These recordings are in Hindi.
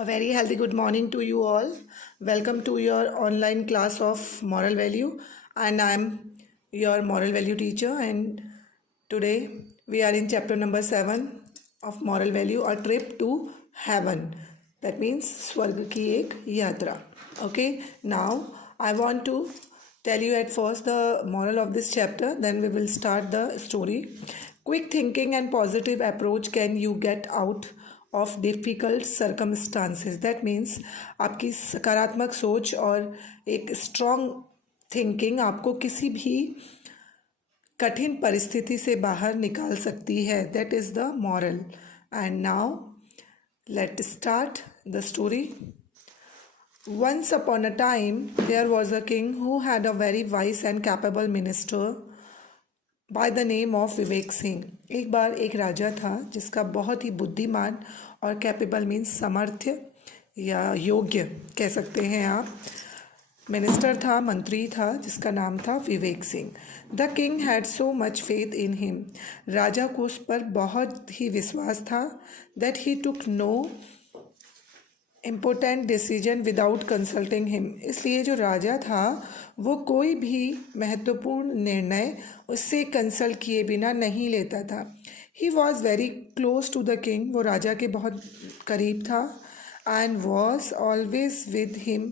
A very healthy good morning to you all. Welcome to your online class of moral value, and I'm your moral value teacher. And today we are in chapter number 7 of moral value, a trip to heaven. That means स्वर्ग की एक यात्रा. Okay, now I want to tell you at first the moral of this chapter, then we will start the story. Quick thinking and positive approach can you get out of difficult circumstances. That means आपकी सकारात्मक सोच और एक स्ट्रॉन्ग थिंकिंग आपको किसी भी कठिन परिस्थिति से बाहर निकाल सकती है. That is the moral. And now let start the story. Once upon a time there was a king who had a very wise and capable minister by the name of Vivek Singh. एक बार एक राजा था जिसका बहुत ही बुद्धिमान और कैपेबल मीन्स समर्थ्य या योग्य कह सकते हैं आप मिनिस्टर था, मंत्री था, जिसका नाम था Vivek Singh. The king had so much faith in him. राजा को उस पर बहुत ही विश्वास था. That he took no important decision without consulting him. इसलिए जो राजा था वो कोई भी महत्वपूर्ण निर्णय उससे कंसल्ट किए बिना नहीं लेता था. He was very close to the king. वो राजा के बहुत करीब था. And was always with him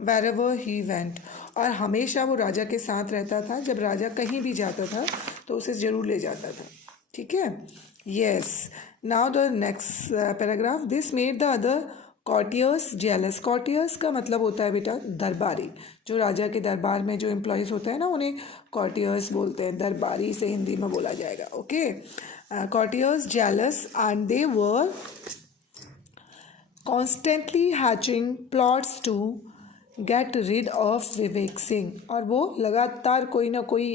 wherever he went. और हमेशा वो राजा के साथ रहता था. जब राजा कहीं भी जाता था तो उसे ज़रूर ले जाता था. ठीक है. Yes. Now the next paragraph. This made the other courtiers jealous. Courtiers का मतलब होता है बेटा दरबारी. जो राजा के दरबार में जो एम्प्लॉयज़ होते हैं ना उन्हें कॉर्टियर्स बोलते हैं. दरबारी से हिंदी में बोला जाएगा. Okay. Courtiers jealous and they were constantly hatching plots to get rid of Vivek Singh. और वो लगातार कोई ना कोई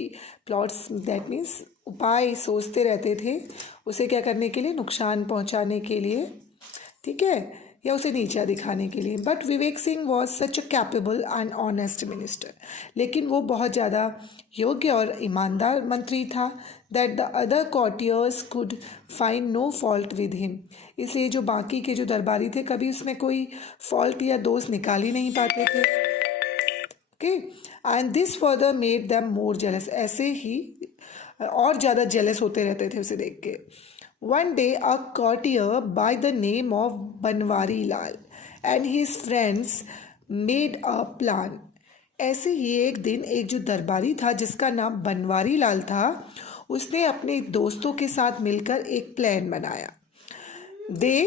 प्लॉट्स दैट मीन्स उपाय सोचते रहते थे उसे क्या करने के लिए, नुकसान पहुंचाने के लिए. ठीक है, या उसे नीचा दिखाने के लिए. But Vivek Singh was such a capable and honest minister. लेकिन वो बहुत ज़्यादा योग्य और ईमानदार मंत्री था. That the other courtiers could find no fault with him. इसलिए जो बाकी के जो दरबारी थे कभी उसमें कोई फॉल्ट या दोष निकाल ही नहीं पाते थे. Okay. And this further made them more jealous. ऐसे ही और ज़्यादा जेलस होते रहते थे उसे देख के. One day a courtier by the name of Banwari Lal and his friends made a plan. ऐसे ही एक दिन एक जो दरबारी था जिसका नाम बनवारी लाल था उसने अपने दोस्तों के साथ मिलकर एक प्लान बनाया. They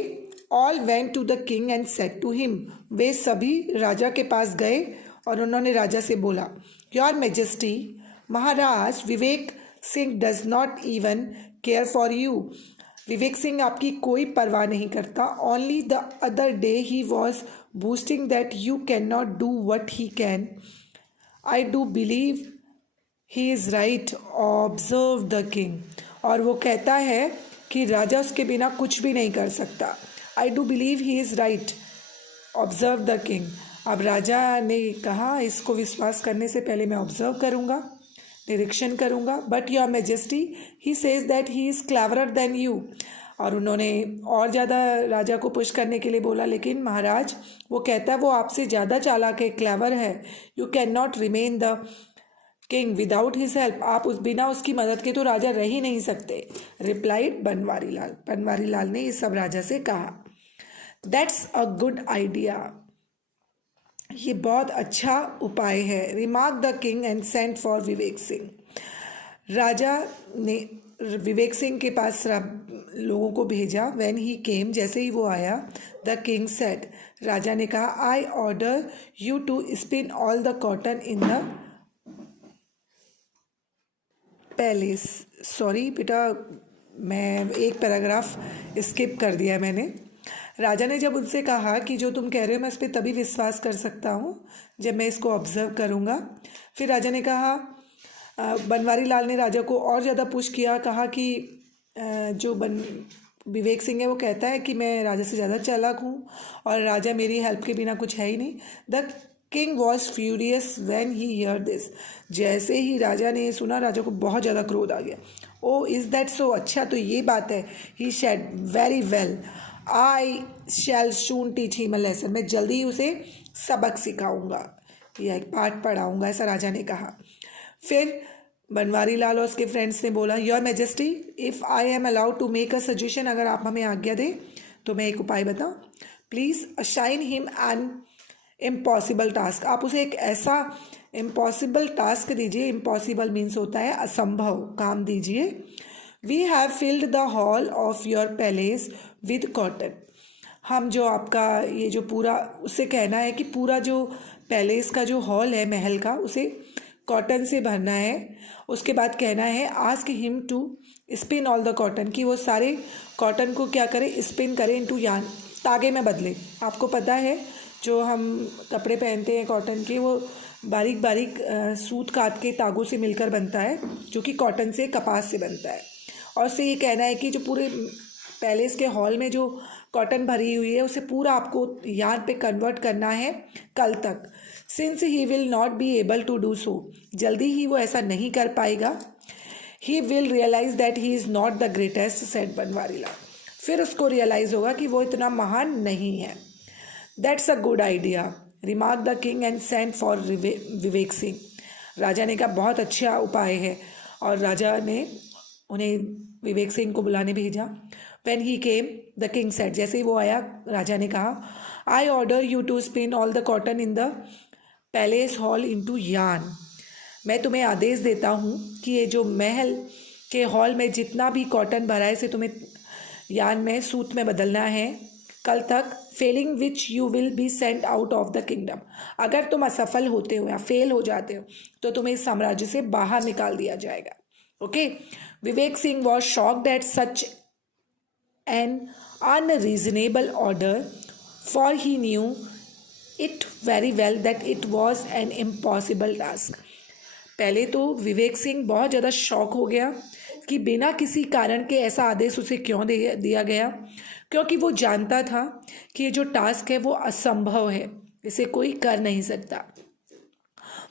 all went to the king and said to him. वे सभी राजा के पास गए और उन्होंने राजा से बोला, Your Majesty, Maharaj Vivek Singh does not even care for you. Vivek Singh आपकी कोई परवाह नहीं करता. Only the other day he was boosting that you can not do what he can. I do believe he is right. Observe the king. और वो कहता है कि राजा उसके बिना कुछ भी नहीं कर सकता. I do believe he is right. Observe the king. अब राजा ने कहा इसको विश्वास करने से पहले मैं ऑब्जर्व करूँगा, निरीक्षण करूँगा. But your majesty he says that he is cleverer than you. और उन्होंने और ज़्यादा राजा को पुश करने के लिए बोला, लेकिन महाराज वो कहता है वो आपसे ज़्यादा चालाक है, क्लेवर है. You can not remain the king without his help. आप उस बिना उसकी मदद के तो राजा रह ही नहीं सकते. रिप्लाइड बनवारी लाल. बनवारी लाल ने ये सब राजा से कहा. That's a good idea. ये बहुत अच्छा उपाय है. Remark the king and sent for Vivek Singh. राजा ने विवेक सिंह के पास लोगों को भेजा. व्हेन ही केम, जैसे ही वो आया, द किंग सेड. राजा ने कहा, I order you to spin all the cotton in the palace. Sorry बेटा, मैं एक पैराग्राफ स्किप कर दिया मैंने. राजा ने जब उनसे कहा कि जो तुम कह रहे हो मैं इस पर तभी विश्वास कर सकता हूँ जब मैं इसको ऑब्जर्व करूँगा. फिर राजा ने कहा, बनवारी लाल ने राजा को और ज़्यादा पुश किया. कहा कि जो विवेक सिंह है वो कहता है कि मैं राजा से ज़्यादा चालाक हूँ और राजा मेरी हेल्प के बिना कुछ है ही नहीं. The king was furious when he here this. जैसे ही राजा ने सुना राजा को बहुत ज़्यादा क्रोध आ गया. Oh is that so. अच्छा तो ये बात है. He said very well. I shall soon teach him a lesson, मैं जल्दी ही उसे सबक सिखाऊंगा या एक पाठ पढ़ाऊंगा, ऐसा राजा ने कहा। फिर बनवारी लाल और उसके फ्रेंड्स ने बोला, your majesty if I am allowed to make a suggestion, अगर आप हमें आज्ञा दें तो मैं एक उपाय बताऊं। Please assign him an impossible task, आप उसे एक ऐसा इम्पॉसिबल टास्क दीजिए, इम्पॉसिबल मीन्स होता है असंभव काम दीजिए। We have filled the hall of your palace with cotton, हम जो आपका ये जो पूरा, उससे कहना है कि पूरा जो पैलेस का जो हॉल है महल का, उसे कॉटन से भरना है। उसके बाद कहना है ask him to spin all the cotton, कि वो सारे कॉटन को क्या करे, स्पिन करे इनटू यार्न, तागे में बदले। आपको पता है जो हम कपड़े पहनते हैं कॉटन के, वो बारीक बारीक सूत काट के तागों से मिलकर बनता है, जो कि कॉटन से कपास से बनता है। और उससे ये कहना है कि जो पूरे पैलेस के हॉल में जो कॉटन भरी हुई है उसे पूरा आपको यार्न पे कन्वर्ट करना है कल तक। Since he will not be able to do so, जल्दी ही वो ऐसा नहीं कर पाएगा। He will realise that he is not the greatest, said Banwari Lal, फिर उसको रियलाइज़ होगा कि वो इतना महान नहीं है। That's a good idea remark the king and send for Vivek Singh, राजा ने कहा बहुत अच्छा उपाय है, और राजा ने उन्हें विवेक सिंह को बुलाने भेजा। When he came the king said, जैसे ही वो आया राजा ने कहा, I order you to spin all the cotton in the palace hall into yarn, मैं तुम्हें आदेश देता हूँ कि ये जो महल के हॉल में जितना भी कॉटन भरा है इसे तुम्हें यार्न में, सूत में बदलना है कल तक। Fehling which you will be sent out of the kingdom, अगर तुम असफल होते हो या फेल हो जाते हो तो तुम्हें इस साम्राज्य से बाहर निकाल दिया जाएगा। Okay, Vivek Singh was shocked at such an unreasonable order, for he knew it very well that it was an impossible task. पहले तो विवेक सिंह बहुत ज़्यादा शॉक हो गया कि बिना किसी कारण के ऐसा आदेश उसे क्यों दिया गया, क्योंकि वो जानता था कि ये जो टास्क है वो असंभव है, इसे कोई कर नहीं सकता।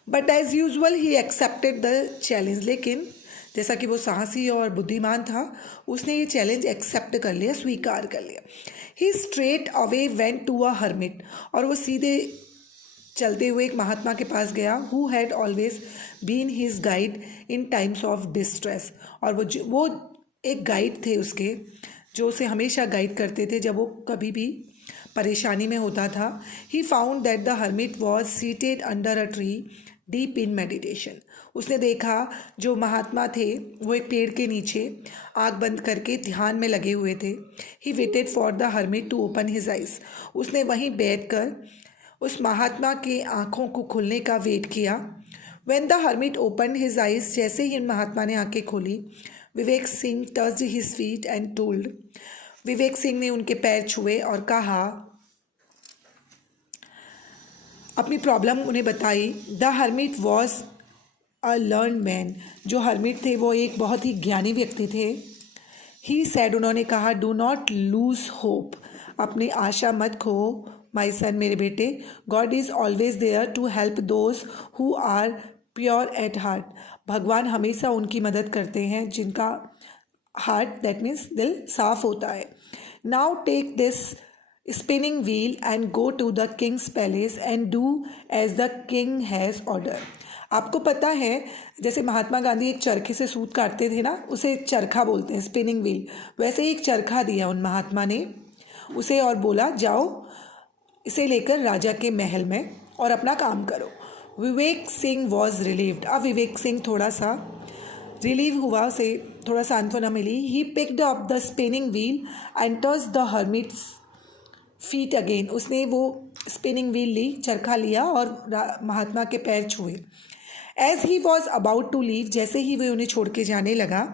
But as usual he accepted the challenge, लेकिन जैसा कि वो साहसी और बुद्धिमान था, उसने ये चैलेंज एक्सेप्ट कर लिया, स्वीकार कर लिया। He straight away went to a hermit, और वो सीधे चलते हुए एक महात्मा के पास गया, who had always been his guide in times of distress, और वो एक गाइड थे उसके, जो उसे हमेशा गाइड करते थे जब वो कभी भी परेशानी में होता था। He found that the hermit was seated under a tree deep in meditation, उसने देखा जो महात्मा थे वो एक पेड़ के नीचे आँख बंद करके ध्यान में लगे हुए थे। He waited for the hermit to open his eyes, उसने वहीं बैठकर उस महात्मा के आँखों को खुलने का वेट किया। When the hermit open his eyes, जैसे ही महात्मा ने आँखें खोली, Vivek Singh touched his feet and told, Vivek Singh ने उनके पैर छुए और कहा, अपनी प्रॉब्लम उन्हें बताई। The hermit was a learned man, जो हर्मिट थे वो एक बहुत ही ज्ञानी व्यक्ति थे। ही सैड, उन्होंने कहा, डू नॉट लूज होप, अपनी आशा मत खो, माई सन, मेरे बेटे, God is always there to help those who are pure at heart, भगवान हमेशा उनकी मदद करते हैं जिनका हार्ट, दैट मीन्स दिल, साफ होता है। Now take this spinning wheel and go to the king's palace and do as the king has order. आपको पता है जैसे महात्मा गांधी एक चरखे से सूत काटते थे ना, उसे चरखा बोलते हैं, स्पिनिंग व्हील, वैसे ही एक चरखा दिया उन महात्मा ने उसे और बोला, जाओ इसे लेकर राजा के महल में और अपना काम करो। विवेक सिंह वॉज रिलीव्ड, अब विवेक सिंह थोड़ा सा रिलीव हुआ, उसे थोड़ा सांत्वना मिली। He picked up the spinning wheel and touch the hermit's feet again, उसने वो स्पिनिंग व्हील ली, चरखा लिया और महात्मा के पैर छुए। As he was about to leave, जैसे ही वे उन्हें छोड़ के जाने लगा,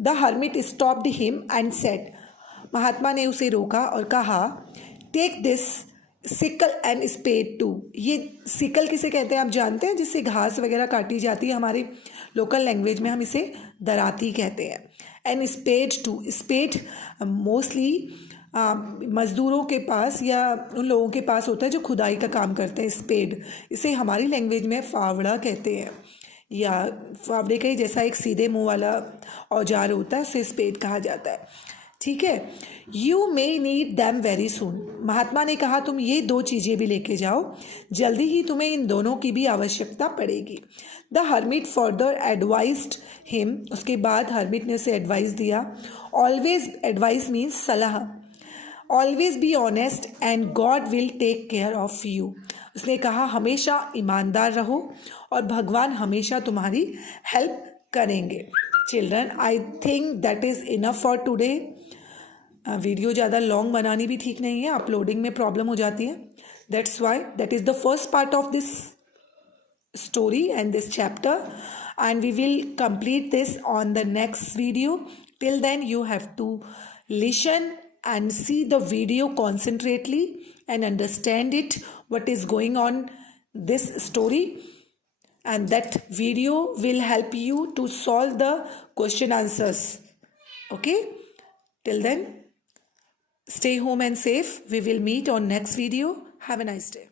the hermit stopped him and said, महात्मा ने उसे रोका और कहा, take this sickle and spade too, ये सिकल किसे कहते हैं आप जानते हैं, जिससे घास वगैरह काटी जाती है, हमारे लोकल लैंग्वेज में हम इसे दराती कहते हैं। And spade too, spade mostly मज़दूरों के पास या उन लोगों के पास होता है जो खुदाई का काम करते हैं, स्पेड, इसे हमारी लैंग्वेज में फावड़ा कहते हैं, या फावड़े का ही जैसा एक सीधे मुंह वाला औजार होता है, उसे स्पेड कहा जाता है। ठीक है। You may need them very soon, महात्मा ने कहा तुम ये 2 चीज़ें भी लेके जाओ, जल्दी ही तुम्हें इन दोनों की भी आवश्यकता पड़ेगी। The hermit further advised him, उसके बाद हर्मिट ने उसे एडवाइस दिया। ऑलवेज, एडवाइस मीन्स सलाह। Always be honest and God will take care of you, उसने कहा हमेशा ईमानदार रहो और भगवान हमेशा तुम्हारी हेल्प करेंगे। Children, I think that is enough for today. Video ज़्यादा लॉन्ग बनानी भी ठीक नहीं है, अपलोडिंग में प्रॉब्लम हो जाती है। That's why that is the first part of this story and this chapter, and we will complete this on the next video. Till then you have to listen and see the video concentrately and understand it, what is going on this story, and that video will help you to solve the question answers. Okay, till then stay home and safe. We will meet on next video. Have a nice day.